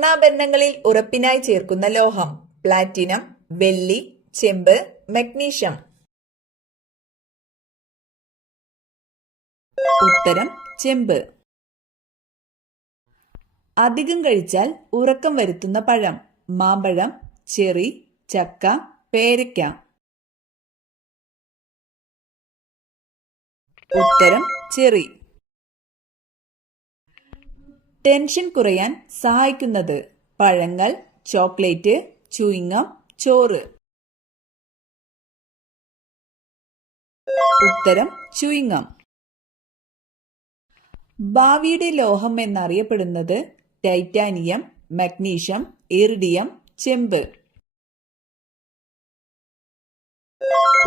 സ്വർണ്ണാഭരണങ്ങളിൽ ഉറപ്പിനായി ചേർക്കുന്ന ലോഹം പ്ലാറ്റിനം, വെള്ളി, ചെമ്പ്, മഗ്നീഷ്യം. ഉത്തരം ചെമ്പ്. അധികം കഴിച്ചാൽ ഉറക്കം വരുത്തുന്ന പഴം മാമ്പഴം, ചെറി, ചക്ക, പേരയ്ക്ക. ഉത്തരം ചെറി. ടെൻഷൻ കുറയാൻ സഹായിക്കുന്നത് പഴങ്ങൾ, ചോക്ലേറ്റ്, ചൂയിങ്ങം, ചോറ്. ഉത്തരം ചൂയിങ്ങം. ഭാവിയുടെ ലോഹം എന്നറിയപ്പെടുന്നത് ടൈറ്റാനിയം, മഗ്നീഷ്യം, ഇറിഡിയം, ചെമ്പ്.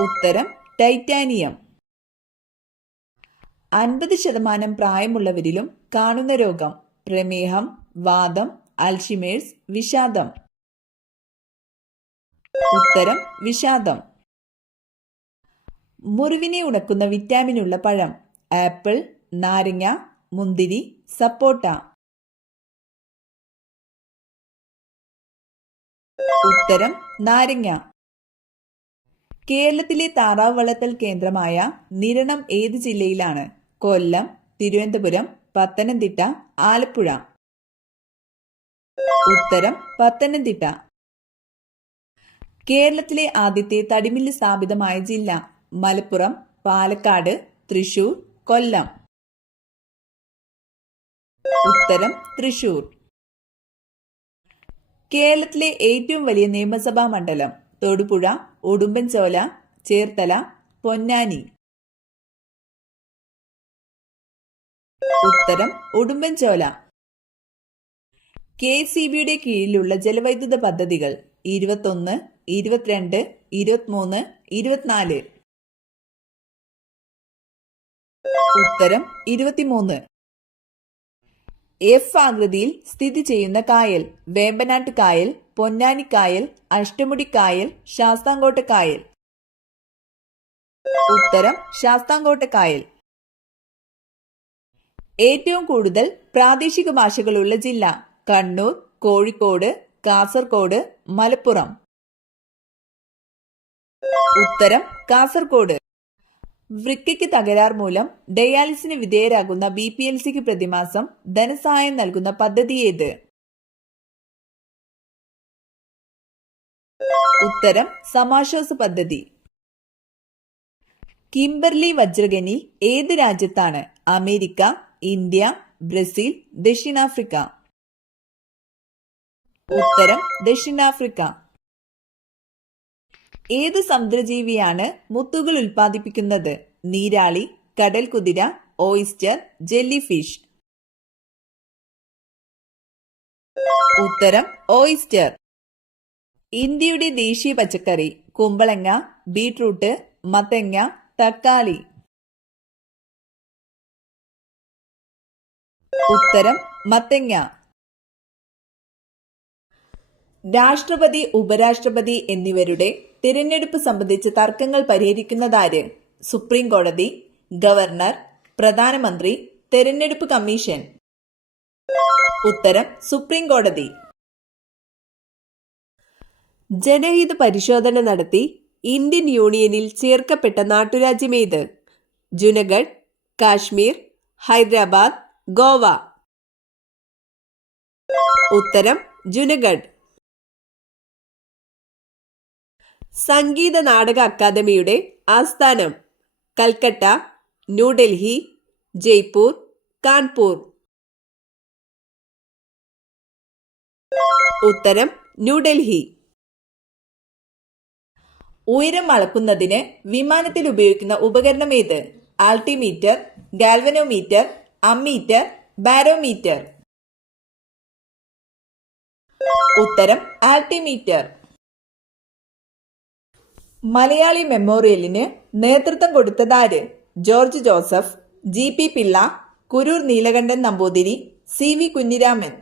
ഉത്തരം ടൈറ്റാനിയം. 50% പ്രായമുള്ളവരിലും കാണുന്ന രോഗം പ്രമേഹം, വാതം, അൽഷിമേഴ്സ്, വിഷാദം. ഉത്തരം വിഷാദം. മുറിവിനെ ഉണക്കുന്ന വിറ്റാമിനുള്ള പഴം ആപ്പിൾ, നാരങ്ങ, മുന്തിരി, സപ്പോട്ട. ഉത്തരം നാരങ്ങ. കേരളത്തിലെ താറാവ് വളർത്തൽ കേന്ദ്രമായ നിരണം ഏത് ജില്ലയിലാണ്? കൊല്ലം, തിരുവനന്തപുരം, പത്തനംതിട്ട, ആലപ്പുഴ. ഉത്തരം പത്തനംതിട്ട. കേരളത്തിലെ ആദ്യത്തെ തടിമില്ല് സ്ഥാപിതമായ ജില്ല മലപ്പുറം, പാലക്കാട്, തൃശൂർ, കൊല്ലം. ഉത്തരം തൃശൂർ. കേരളത്തിലെ ഏറ്റവും വലിയ നിയമസഭാ മണ്ഡലം തൊടുപുഴ, ഉടുമ്പൻചോല, ചേർത്തല, പൊന്നാനി. ഉത്തരം ഉടുമ്പൻചോല. KSEBിയുടെ കീഴിലുള്ള ജലവൈദ്യുത പദ്ധതികൾ 21, 22, 23, 24. ഉത്തരം 23. F ആകൃതിയിൽ സ്ഥിതി ചെയ്യുന്ന കായൽ വേമ്പനാട്ട് കായൽ, പൊന്നാനി കായൽ, അഷ്ടമുടി കായൽ, ശാസ്താംകോട്ട കായൽ. ഉത്തരം ശാസ്താംകോട്ട കായൽ. ഏറ്റവും കൂടുതൽ പ്രാദേശിക ഭാഷകളുള്ള ജില്ല കണ്ണൂർ, കോഴിക്കോട്, കാസർഗോഡ്, മലപ്പുറം. ഉത്തരം കാസർഗോഡ്. വൃക്കയ്ക്ക് തകരാർ മൂലം ഡയാലിസിന് വിധേയരാകുന്ന BPLCക്ക് പ്രതിമാസം ധനസഹായം നൽകുന്ന പദ്ധതി ഏത്? ഉത്തരം സമാശ്വാസ പദ്ധതി. കിംബർലി വജ്രഖനി ഏത് രാജ്യത്താണ്? അമേരിക്ക, ഇന്ത്യ, ബ്രസീൽ, ദക്ഷിണാഫ്രിക്ക. ഉത്തരം ദക്ഷിണാഫ്രിക്ക. ഏത് സമുദ്രജീവിയാണ് മുത്തുകൾ ഉൽപ്പാദിപ്പിക്കുന്നത്? നീരാളി, കടൽ കുതിര, ഓയിസ്റ്റർ, ജെല്ലി ഫിഷ്. ഉത്തരം ഓയിസ്റ്റർ. ഇന്ത്യയുടെ ദേശീയ പച്ചക്കറി കുമ്പളങ്ങ, ബീട്രൂട്ട്, മത്തങ്ങ, തക്കാളി. ഉത്തരം മത്തങ്ങ. രാഷ്ട്രപതി, ഉപരാഷ്ട്രപതി എന്നിവരുടെ തിരഞ്ഞെടുപ്പ് സംബന്ധിച്ച് തർക്കങ്ങൾ പരിഹരിക്കുന്നതാര്? സുപ്രീം കോടതി, ഗവർണർ, പ്രധാനമന്ത്രി, തിരഞ്ഞെടുപ്പ് കമ്മീഷൻ. ഉത്തരം സുപ്രീം കോടതി. ജനഹിത പരിശോധന നടത്തി ഇന്ത്യൻ യൂണിയനിൽ ചേർക്കപ്പെട്ട നാട്ടുരാജ്യമേത്? ജുനഗഡ്, കാശ്മീർ, ഹൈദരാബാദ്, ഗോവ. ഉത്തരം ജുനഗഡ്. സംഗീത നാടക അക്കാദമിയുടെ ആസ്ഥാനം കൽക്കട്ട, ന്യൂഡൽഹി, ജയ്പൂർ, കാൺപൂർ. ഉത്തരം ന്യൂഡൽഹി. ഉയരം അളക്കുന്നതിന് വിമാനത്തിൽ ഉപയോഗിക്കുന്ന ഉപകരണം ഏത്? Altimeter, galvanometer, ammeter, barometer. ഉത്തരം ആൾട്ടിമീറ്റർ. മലയാളി മെമ്മോറിയലിന് നേതൃത്വം കൊടുത്തതാര്? George Joseph, GP Pillai, Kurur Neelakantan Namboothiri, CV Kunhiraman.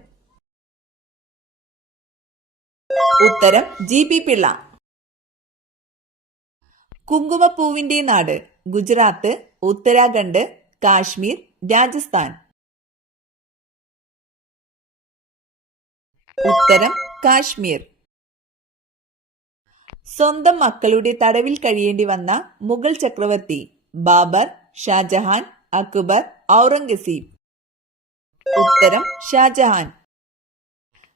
ഉത്തരം GP പിള്ള. കുങ്കുമപ്പൂവിന്റെ നാട് ഗുജറാത്ത്, ഉത്തരാഖണ്ഡ്, കാശ്മീർ, രാജസ്ഥാൻ. ഉത്തരം കാശ്മീർ. സ്വന്തം മക്കളുടെ തടവിൽ കഴിയേണ്ടി വന്ന മുഗൾ ചക്രവർത്തി ബാബർ, ഷാജഹാൻ, അക്ബർ, ഔറംഗസീബ്. ഉത്തരം ഷാജഹാൻ.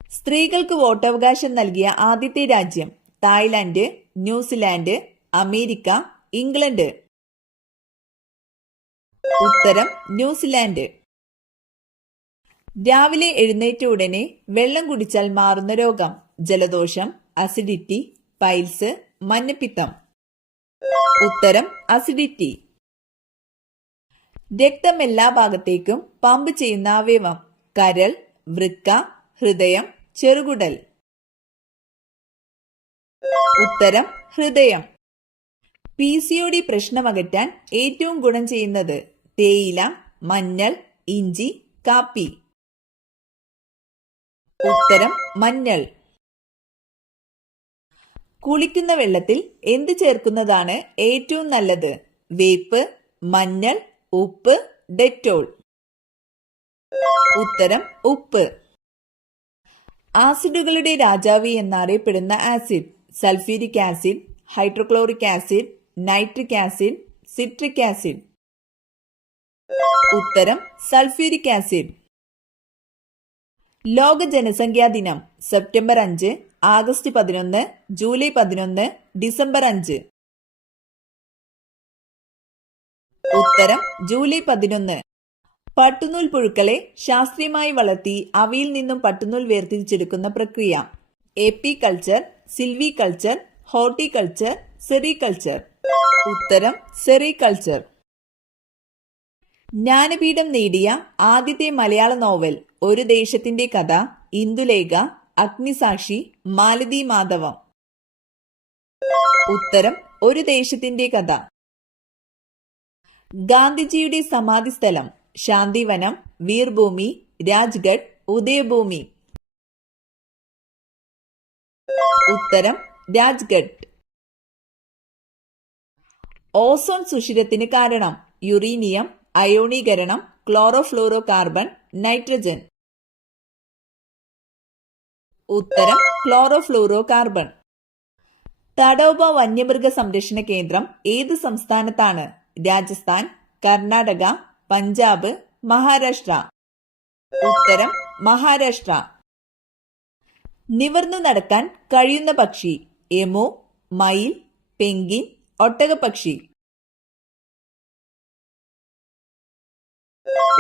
സ്ത്രീകൾക്ക് വോട്ടവകാശം നൽകിയ ആദ്യത്തെ രാജ്യം തായ്ലാന്റ്, ന്യൂസിലാൻഡ്, അമേരിക്ക, ഇംഗ്ലണ്ട്. ഉത്തരം ന്യൂസിലാൻഡ്. രാവിലെ എഴുന്നേറ്റ ഉടനെ വെള്ളം കുടിച്ചാൽ മാറുന്ന രോഗം ജലദോഷം, അസിഡിറ്റി, പൈൽസ്, മഞ്ഞപ്പിത്തം. ഉത്തരം അസിഡിറ്റി. രക്തം എല്ലാ ഭാഗത്തേക്കും പമ്പ് ചെയ്യുന്ന അവയവം കരൾ, വൃക്ക, ഹൃദയം, ചെറുകുടൽ. ഉത്തരം ഹൃദയം. PCOD പ്രശ്നമകറ്റാൻ ഏറ്റവും ഗുണം ചെയ്യുന്നത് തേയില, മഞ്ഞൾ, ഇഞ്ചി, കാപ്പി. ഉത്തരം മഞ്ഞൾ. കുളിക്കുന്ന വെള്ളത്തിൽ എന്ത് ചേർക്കുന്നതാണ് ഏറ്റവും നല്ലത്? വേപ്പ്, മഞ്ഞൾ, ഉപ്പ്, ഡെറ്റോൾ. ഉത്തരം ഉപ്പ്. ആസിഡുകളുടെ രാജാവ് എന്നറിയപ്പെടുന്ന acid sulphuric acid, hydrochloric acid, nitric acid, citric acid. ഉത്തരം സൾഫ്യൂരിക് ആസിഡ്. ലോക ജനസംഖ്യാ ദിനം സെപ്റ്റംബർ 5, ആഗസ്റ്റ് 11, ജൂലൈ 11, ഡിസംബർ 5. ഉത്തരം ജൂലൈ 11. പട്ടുനൂൽ പുഴുക്കളെ ശാസ്ത്രീയമായി വളർത്തി അവയിൽ നിന്നും പട്ടുനൂൽ വേർതിരിച്ചെടുക്കുന്ന പ്രക്രിയ എപ്പികൾച്ചർ, സിൽവികൾച്ചർ, ഹോർട്ടികൾച്ചർ, സെറികൾച്ചർ. ഉത്തരം സെറികൾച്ചർ. ജ്ഞാനപീഠം നേടിയ ആദ്യത്തെ മലയാള നോവൽ ഒരു ദേശത്തിന്റെ കഥ, ഇന്ദുലേഖ, അഗ്നിസാക്ഷി, മാലതി മാധവം. ഉത്തരം ഒരു ദേശത്തിന്റെ കഥ. ഗാന്ധിജിയുടെ സമാധി സ്ഥലം ശാന്തിവനം, വീർഭൂമി, രാജ്ഗഡ്, ഉദയഭൂമി. ഉത്തരം രാജ്ഗഡ്. ഓസോൺ സുഷിരത്തിന് കാരണം യുറീനിയം, അയോണീകരണം, ക്ലോറോഫ്ലൂറോ കാർബൺ, നൈട്രജൻ. ഉത്തരം ക്ലോറോഫ്ലൂറോ കാർബൺ. തഡോബ വന്യമൃഗ സംരക്ഷണ കേന്ദ്രം ഏത് സംസ്ഥാനത്താണ്? രാജസ്ഥാൻ, കർണാടക, പഞ്ചാബ്, മഹാരാഷ്ട്ര. ഉത്തരം മഹാരാഷ്ട്ര. നിവർന്നു നടക്കാൻ കഴിയുന്ന പക്ഷി എമു, മയിൽ, പെൻഗ്വിൻ, ഒട്ടകപ്പക്ഷി.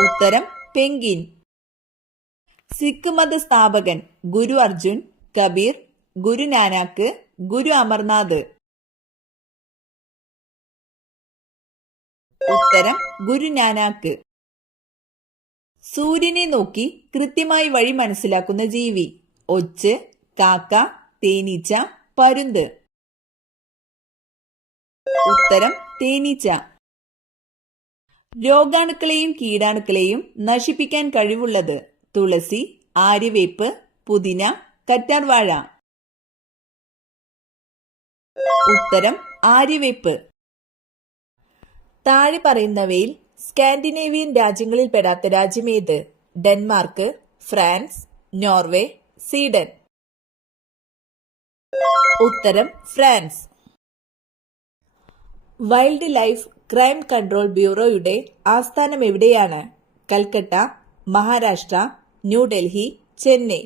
ഉത്തരം പെൻഗ്വിൻ. സിഖ് മത സ്ഥാപകൻ ഗുരു അർജുൻ, കബീർ, ഗുരു നാനാക്ക്, ഗുരു അമർനാഥ്. ഉത്തരം ഗുരു നാനാക്ക്. സൂര്യനെ നോക്കി കൃത്യമായി വഴി മനസ്സിലാക്കുന്ന ജീവി ഒച്ച്, കാക്ക, തേനീച്ച, പരുന്ത്. ഉത്തരം തേനീച്ച. രോഗാണുക്കളെയും കീടാണുക്കളെയും നശിപ്പിക്കാൻ കഴിവുള്ളത് തുളസി, ആര്യവേപ്പ്, പുതിന, കറ്റാർവാഴ. ഉത്തരം ആര്യവേപ്പ്. താഴെ പറയുന്നവയിൽ സ്കാൻഡിനേവിയൻ രാജ്യങ്ങളിൽ പെടാത്ത രാജ്യമേത്? Denmark, France, Norway, Sweden. ഉത്തരം France. Wildlife crime control ബ്യൂറോയുടെ ആസ്ഥാനം എവിടെയാണ്? കൽക്കട്ട, മഹാരാഷ്ട്ര, ന്യൂഡൽഹി, ചെന്നൈ.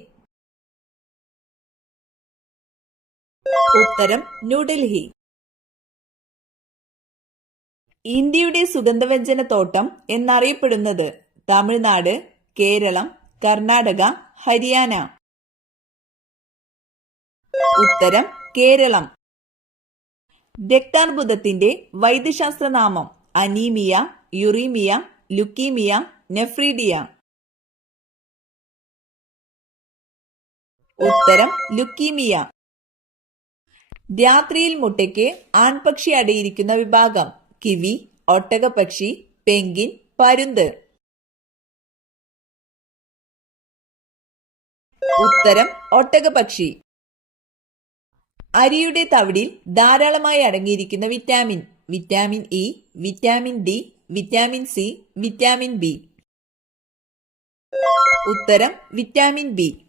ഉത്തരം ന്യൂഡൽഹി. ഇന്ത്യയുടെ സുഗന്ധവ്യഞ്ജന തോട്ടം എന്നറിയപ്പെടുന്നത് തമിഴ്നാട്, കേരളം, കർണാടക, ഹരിയാന. ഉത്തരം കേരളം. രക്താർബുദത്തിന്റെ വൈദ്യശാസ്ത്ര നാമം അനീമിയ, യുറീമിയ, ലുക്കീമിയ, നെഫ്രീഡിയ. ഉത്തരം ലുക്കീമിയ. രാത്രിയിൽ മുട്ടയ്ക്ക് ആൺപക്ഷി അടയിരിക്കുന്ന വിഭാഗം കിവി, ഒട്ടകപ്പക്ഷി, പെൻഗ്വിൻ, പരുന്ത്. ഉത്തരം ഒട്ടകപ്പക്ഷി. അരിയുടെ തവിടിൽ ധാരാളമായി അടങ്ങിയിരിക്കുന്ന vitamin vitamin E, vitamin D, vitamin C, vitamin B. ഉത്തരം വിറ്റാമിൻ ബി.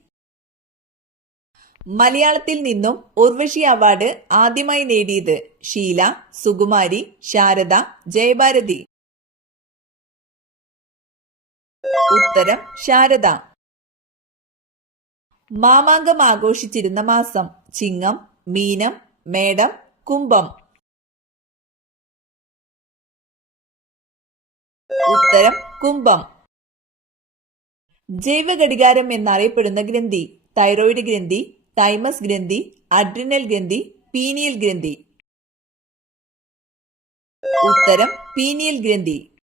മലയാളത്തിൽ നിന്നും ഉർവശി അവാർഡ് ആദ്യമായി നേടിയത് ഷീല, സുകുമാരി, ശാരദ, ജയഭാരതി. ഉത്തരം ശാരദ. മാമാങ്കം ആഘോഷിച്ചിരുന്ന മാസം ചിങ്ങം, മീനം, മേടം, കുംഭം. ഉത്തരം കുംഭം. ജൈവഘടികാരം എന്നറിയപ്പെടുന്ന ഗ്രന്ഥി തൈറോയിഡ് ഗ്രന്ഥി, തൈമസ് ഗ്രന്ഥി, അഡ്രിനൽ ഗ്രന്ഥി, പീനിയൽ ഗ്രന്ഥി. ഉത്തരം പീനിയൽ ഗ്രന്ഥി.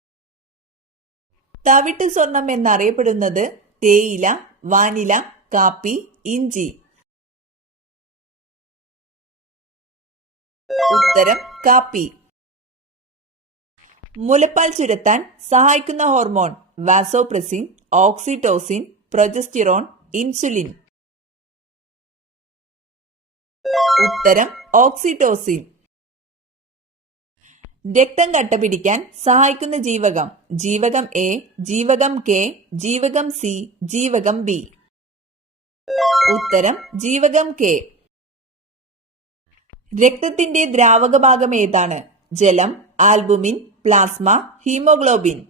തവിട്ട് സ്വർണം എന്നറിയപ്പെടുന്നത് തേയില, വാനില, കാപ്പി, ഇഞ്ചി. ഉത്തരം കാപ്പി. മുലപ്പാൽ ചുരത്താൻ സഹായിക്കുന്ന hormone vasopressin, oxytocin, progesterone, insulin. ഉത്തരം ഓക്സിറ്റോസിൻ. രക്തം കട്ടപിടിക്കാൻ സഹായിക്കുന്ന ജീവകം ജീവകം എ, ജീവകം കെ, ജീവകം സി, ജീവകം ബി. ഉത്തരം ജീവകം കെ. രക്തത്തിന്റെ ദ്രാവക ഭാഗം ഏതാണ്? ജലം, ആൽബുമിൻ, പ്ലാസ്മ, ഹീമോഗ്ലോബിൻ.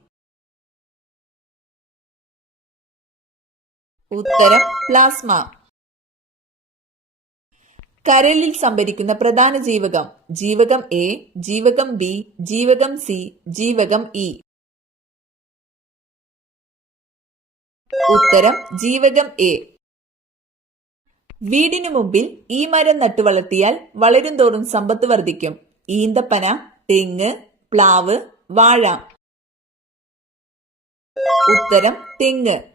ഉത്തരം പ്ലാസ്മ. കരളിൽ സംഭരിക്കുന്ന പ്രധാന ജീവകം ജീവകം എ, ജീവകം ബി, ജീവകം സി, ജീവകം ഇ. ഉത്തരം ജീവകം എ. വീടിനു മുമ്പിൽ ഈ മരം നട്ടുവളർത്തിയാൽ വളരും തോറും സമ്പത്ത് വർദ്ധിക്കും. ഈന്തപ്പന, തെങ്ങ്, പ്ലാവ്, വാഴ. ഉത്തരം തെങ്ങ്.